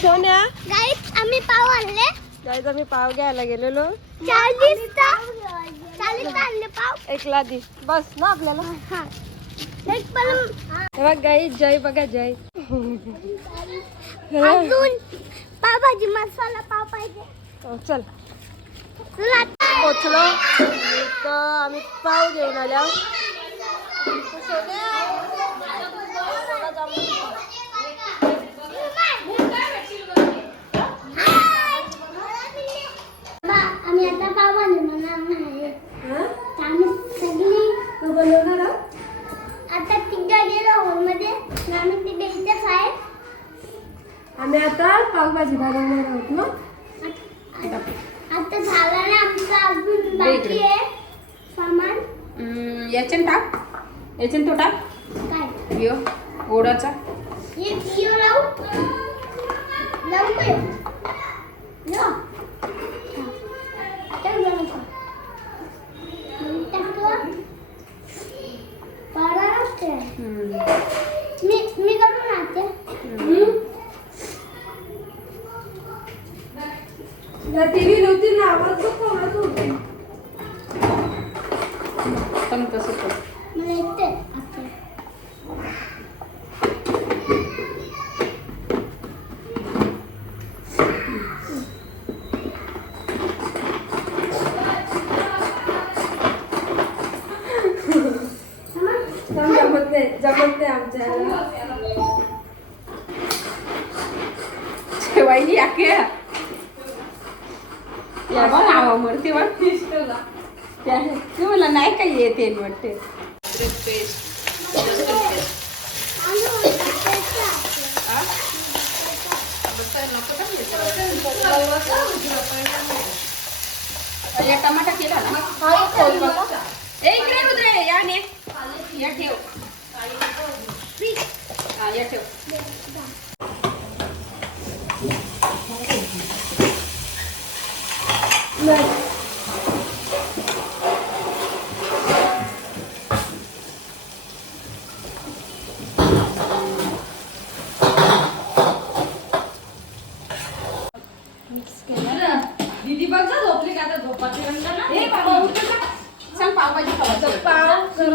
सोन्या? गाईस आम्ही पाव आणले. जायचं आम्ही पाव घ्यायला गेलेलो. चाळीस चाळीस आणले पाव. एक लादी. बस ना आपल्याला. हा. एक बघ गाई जय बघा जय. अजून पावभाजी मसाला पाव पाहिजे. हो, चल. चला पोचलो. तर आम्ही पाव घेऊन आल्या आम्ही आता पाव बनवणार नाही तर आम्ही सगळी बनवणार आता तिघा गेलो हॉलमध्ये आणि आम्ही तिघे इथेच आहे आम्ही आता पावभाजी बनवणार आहोत ना आता झालं ना आमचं अजून बाकी आहे सामान याच्यान टाक याच्यान तो टाक काय यो ओढाचा ये पियो लावू लावू का ह्यो? ह्यो? हा. टाक जरा का. मग टाकलं. परत ते. मी मी करून राहते टीव्ही नव्हती ना आवाज होती पण तसं कर मला येते आता. जमत नाही जमत नाही आमच्या ठेवायची याके या बघ नावा मरते वाटते ते मला नाही काही येते वाटते आणि टाकायचं आहे. या टमाटा केला ना ए इकडे रुद्रे या ने या ठेव हा या ठेव दीदी बघ जा झोपली का आता झोपाची ए बाबा उठ ना. सांग पावभाजी खावायची पाव जशी तुला वरचा तवा बघू शकता हा, सांग पावभाजी खावायला सर मुलं पैसे लागतात. सोन्या, सोन्या, तू माझी लावली. सोन्या. सोन्या पाणी ठेव. आता मला इडली. नाही मला इडली. आ, माझी. दे रे इकडं मला जा बाहेर काही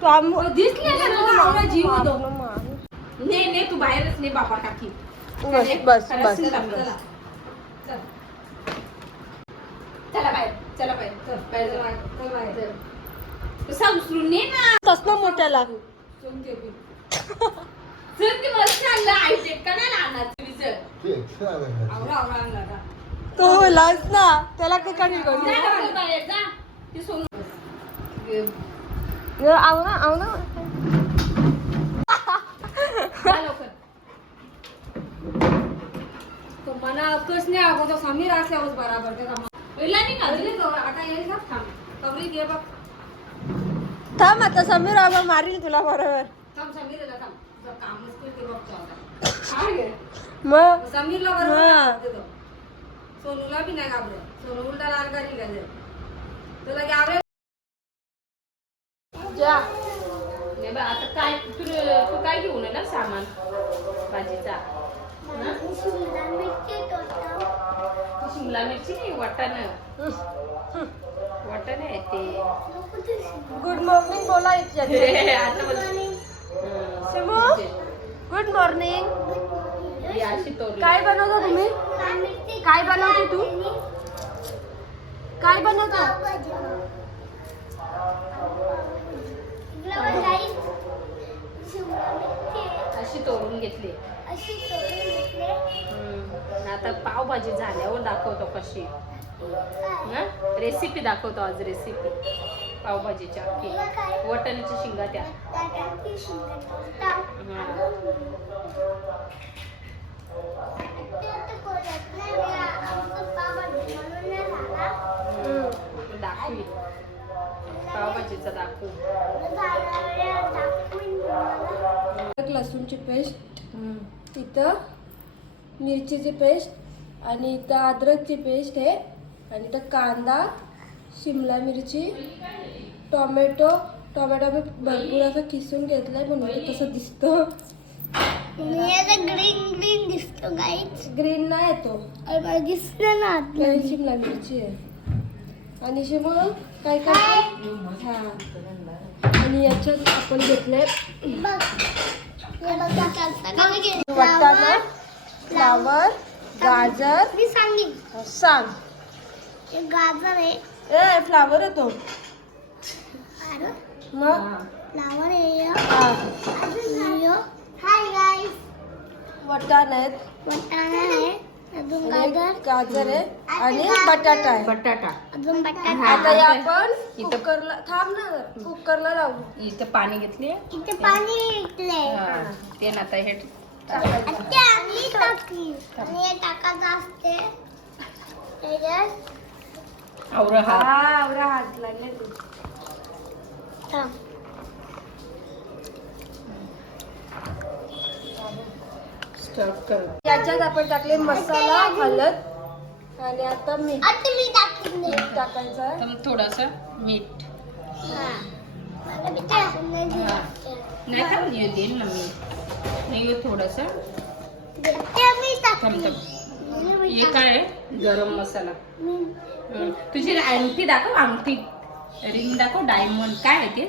दिसले का तुला? नवरा जीव होतो? आपलं मान. ने ने तू बाहेरच ने बाबा टाकी. बस बस बस. चला चला. चल. चला बाहेर चला बाहेर. चल बाहेर जा. चल बाहेर चल. तू सांग उचलून ने ना. तसं मोठ्याला चल ती मस्त आणलं. आईचे का नाही आणणार चुलीचं आवरा आवरा आणला का तो लाज ना त्याला काय काढी जा ना बाहेर, बाहेर जा. ते सोनू आव ना आव ना जा लवकर तो मला कस नाही अगोदर समीर असल्यावर बराबर आता थांब आता समीर आबा मारील तुला बरोबर थांब थांब कामच करते बघतो मग समीरला हा. बरोबर. सोनूला बी नाही घाबरत सोनू उलटा लाल करी गेले तुला जा. नाही बा आता काय तू तू काय घेऊन येणार सामान? भाजीचा. तू शिमला मिरची नाही वाटाण. वाटाण आहे ते. गुड मॉर्निंग बोला इथे आता मला शिमू? गुड मॉर्निंग ही अशी काय बनवता तुम्ही? काय बनवते तू? काय बनवता? अशी तोडून घेतली. आता पावभाजी झाल्यावर दाखवतो कशी. रेसिपी दाखवतो आज रेसिपी पावभाजीच्या. की वटाण्याच्या शिंगा त्या दाखवी. पावभाजीचा दाखवू. पेस्ट इथं मिरचीची पेस्ट आणि इथं अद्रकची पेस्ट आहे. आणि इथं कांदा शिमला मिरची टोमॅटो टोमॅटो मी भरपूर असं किसून घेतलाय म्हणून ते तसं दिसतं. ग्रीन ग्रीन दिसतो गाईच ग्रीन नाही येतो दिसलं ना शिमला मिरची आहे. आणि शिमू काय काय? हा. आणि याच्यात आपण घेतलंय बघ बघ आता मी घेतलं. वाटाणा फ्लावर गाजर. मी सांगेन. सांग. हे गाजर आहे. ए फ्लावर येतो. अरे. मग? फ्लावर आहे हा. हाय गाईस वाटाणा आहेत. वाटाणा आहे. अजून आणि गाजर. गाजर आहे आणि बटाटा आहे. बटाटा. अजून बटाटा. आता हे आपण कुकरला थांब ना कुकरला लावू. इथं पाणी घेतले. इथे पाणी विकलंय ते ना आता हे टाकायचं. ते आम्ही टाकली आणि हे टाकायचं असते. त्याच्यात आवरं हा हा आवरा हात लागले तू. थांब. स्टफ करत याच्यात आपण टाकले मसाला हळद आणि आता मीठ आता मी टाकून दे मीठ टाकायचं आहे. तर थोडंसं मीठ हा. मला मी टाकून नाही दिलं. नाही का येऊ देईन ना मी नाही येऊ थोडंसं ते मी टाकली. थांब थांब हे काय आहे? गरम मसाला मी- हं. तुझी अंगठी दाखव अंगठी रिंग दाखव डायमंड काय आहे ते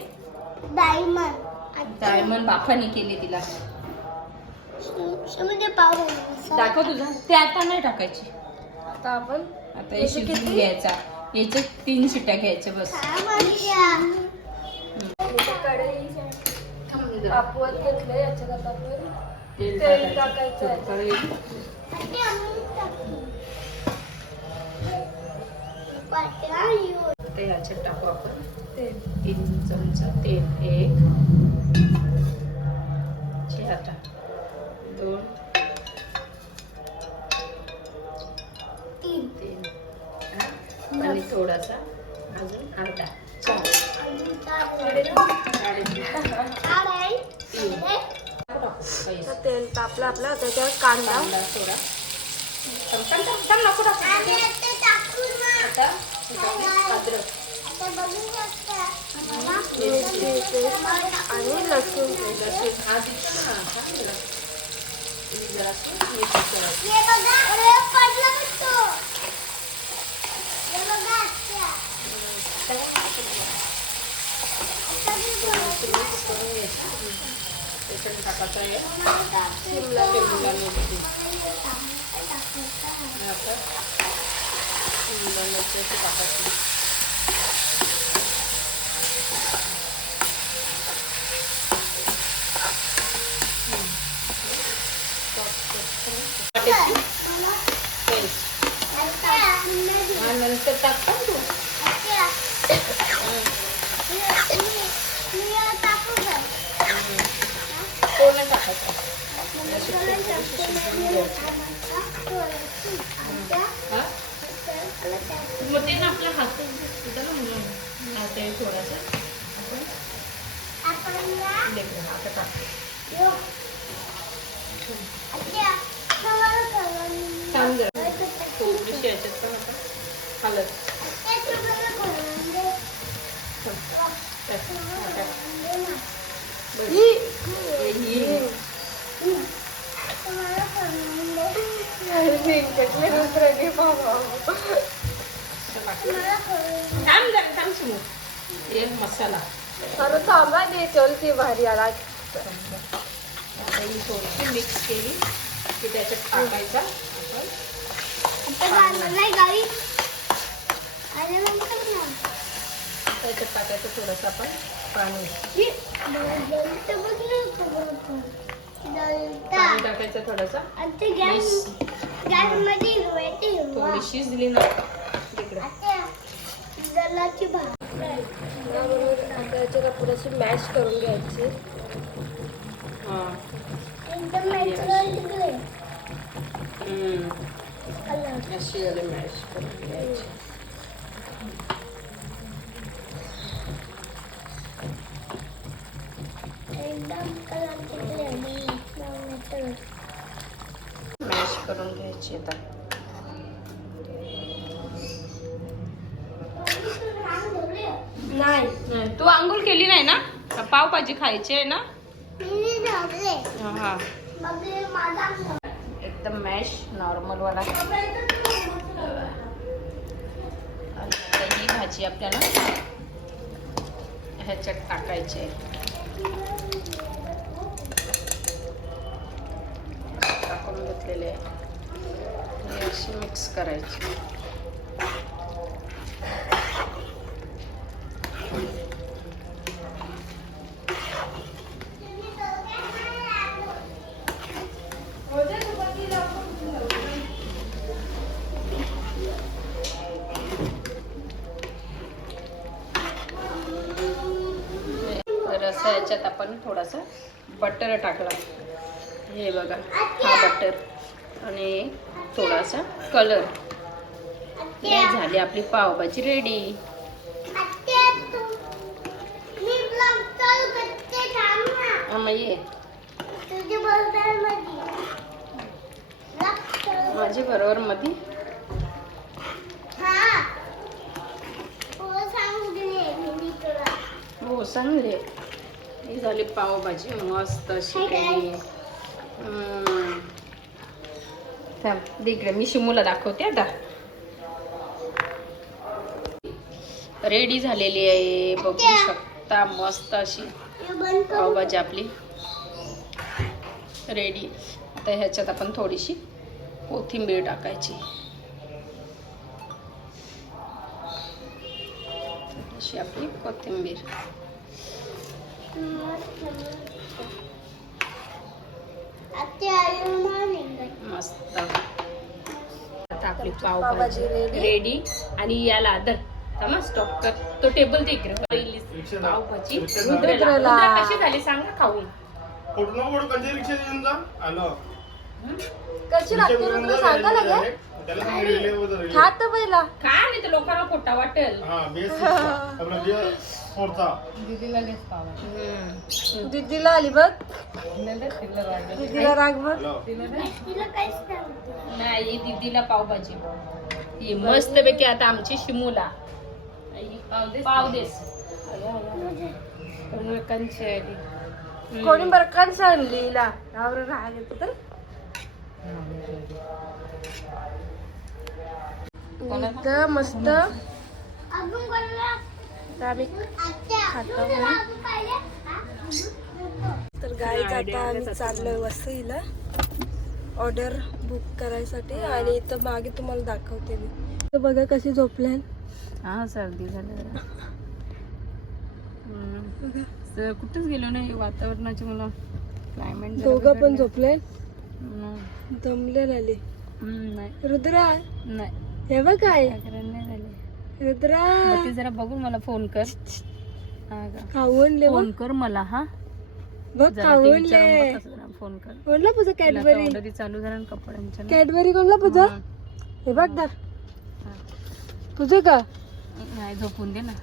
डायमंड डायमंड बापाने केली तिला. दाखव तुझा. ते आता नाही टाकायची. आता आपण आता हे शिजून किती? घ्यायचा. याचे तीन शिट्ट्या घ्यायच्या बस. घेतले याच्यात आता आपण तेल तेल टाकायचं. ते याच्यात टाकू आपण. तेल. तीन चमचा तेल एक. आता. दोन तीन. तीन? आणि थोडासा. अजून अर्धा. तेल तापलं आपलं. त्याच्यावर कांदा. थोडा. आणि लसूण लसूण. हा दिसतो हा दिला. हे जरासं मिरची करायची. हे बघा. अरे, पडलं बघ तो. हे बघा, आत्या. आता मी थोडंसं करून घ्यायचं. त्याच्यात टाकायचं आहे शिमला शिमला मिरची टाकायचं. आणि आता शिमला मिरची अशी टाकायची पेस्ट हा नंतर टाकतो ना तू पूर्ण टाकायचं मग ते ना आपल्या हात ना म्हणून थोडासा आपण देखो आता टाक छान याच्यात पण आता हलत मसाला अरे थांबा दे चल ती भारी आला आता ही थोडीशी मिक्स केली की त्याच्यात टाकायचा आपण त्याच्यात टाकायचं थोडंसं आपण पाणी पाणी टाकायचं थोडंसं. थोडी ना. आता जलाची भाकर. त्याबरोबर याच्यात थोडीशी मॅश करून घ्यायची. हां. अशी. मॅश करून घ्यायची. तिकडे करून घ्यायची आता. नाही. नाही, तू आंघोळ केली नाही ना? पावभाजी खायची आहे ना? हा. एकदम मॅश नॉर्मल वाला. ही भाजी आपल्याला ह्याच्यात टाकायची आहे टाकून घेतलेले आहे आणि अशी मिक्स करायची. तर याच्यात आपण थोडासा बटर टाकला. हे बघा हा बटर. आणि थोडासा कलर झाली आपली पावभाजी रेडी माझी बरोबर मध्ये हा. हो सांगू दे मी तुला हो ही झाली पावभाजी मस्त अशी. थांब इकडे मी शिमूला दाखवते आता रेडी झालेली आहे बघू शकता मस्त अशी पावभाजी आपली. रेडी आता ह्याच्यात आपण थोडीशी कोथिंबीर टाकायची. अशी आपली कोथिंबीर. मस्त. आता आपली पावभाजी. रेडी आणि याला दर थांबा स्टॉप कर. तो टेबल दे इकडे पावभाजी. कशी झाली सांगा खाऊन. जा? आलो. कशी लागते? सांगा लागे त्याला खात पहिला. काय नाही तर लोकांना खोटा वाटेल. हा बेस आपला बी फोरचा हम्म. दीदीला आली बघ. दीदीला राग बघ. हॅलो. नाही दीदीला पावभाजी ही मस्त पैकी आता आमची शिमूला. हम्म. कोणी बरं कान सांगली हिला? यावर राग येतो तर. मस्त. तर आम्ही खातो. गाईच आता आम्ही चाललोय वसईला. ऑर्डर बुक करायसाठी आणि इथं मागे तुम्हाला दाखवते मी. तर बघा कशी झोपल्या. हा सर्दी झाली कुठेच गेलो नाही. वातावरणाची मला क्लायमेट दोघं पण झोपले दमले आले. नाही. रुद्रा. नाही. हे बघ काय. जागरण नाही झाले. रुद्रा. मग ते जरा बघून मला फोन कर. हा का खाऊन ले फोन कर मला हा. बघ जरा ते खाऊन ले. विचारून बघ कसं जरा फोन कर. कोणला पुझं कॅडबरी चालू झाल्या ना कपड्यांच्या ना. कॅडबरी कोणला पुझं हं. हे बघ दर हा. तुझं का? नाही झोपून दे ना.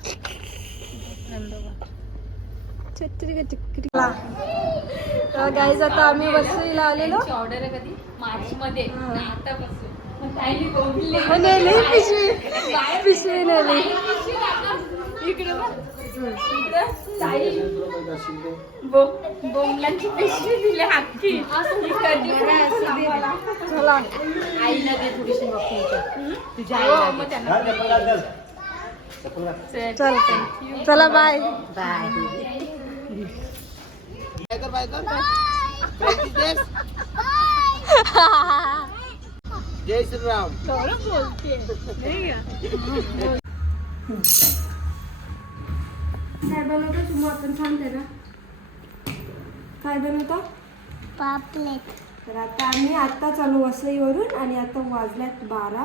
चिकरी गाईज आता आम्ही वसईला आलेलो. ऑर्डर आहे कधी? मार्च मध्ये हा. आतापासून हो, नेली पिशवी. पिशवी नेली बोंबलांची पिशवी दिली हक्की. ही. चला. आईला दे थोडीशी मग तुमच्या. तुझ्या आईला दे. चल. चल चला. बाय जय श्रीराम. काय बनवतो तुम्ही आपण सांगते ना. काय बनवतो? पापलेट. तर आता आम्ही आत्ता चालू वसईवरून आणि आता वाजल्यात बारा.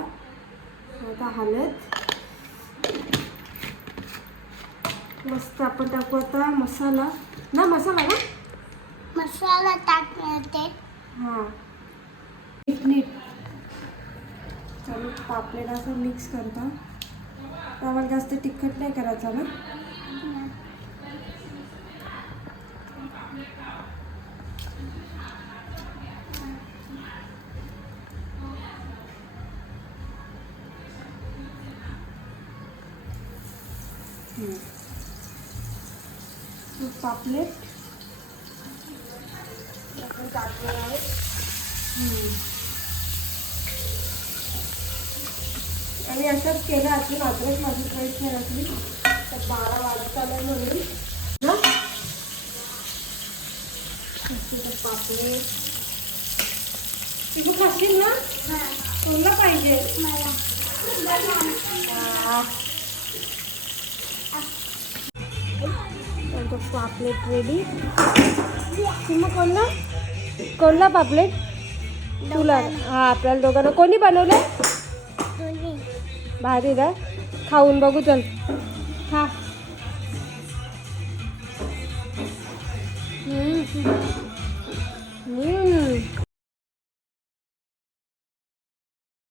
आता हलत. मस्त आपण टाकू आता मसाला. ना मसाला ना? मसाला टाकते हां. नीट. चमून पापलेट असं मिक्स करता. आम्हाला जास्त तिखट नाही करायचं ना? पापलेट. टाकणार आहे. आणि असंच केलं अजून अद्रक माझी पेस्ट नाही घातली तर बारा वाजत आलं म्हणून ना तिथं पापलेट तू खाशील ना तुला पाहिजे आ. तर तो पापलेट रेडी मग कोणला कोणला पापलेट तुला हा आपल्याला दोघांना कोणी बनवलं भारी ना खाऊन बघू चल. खा.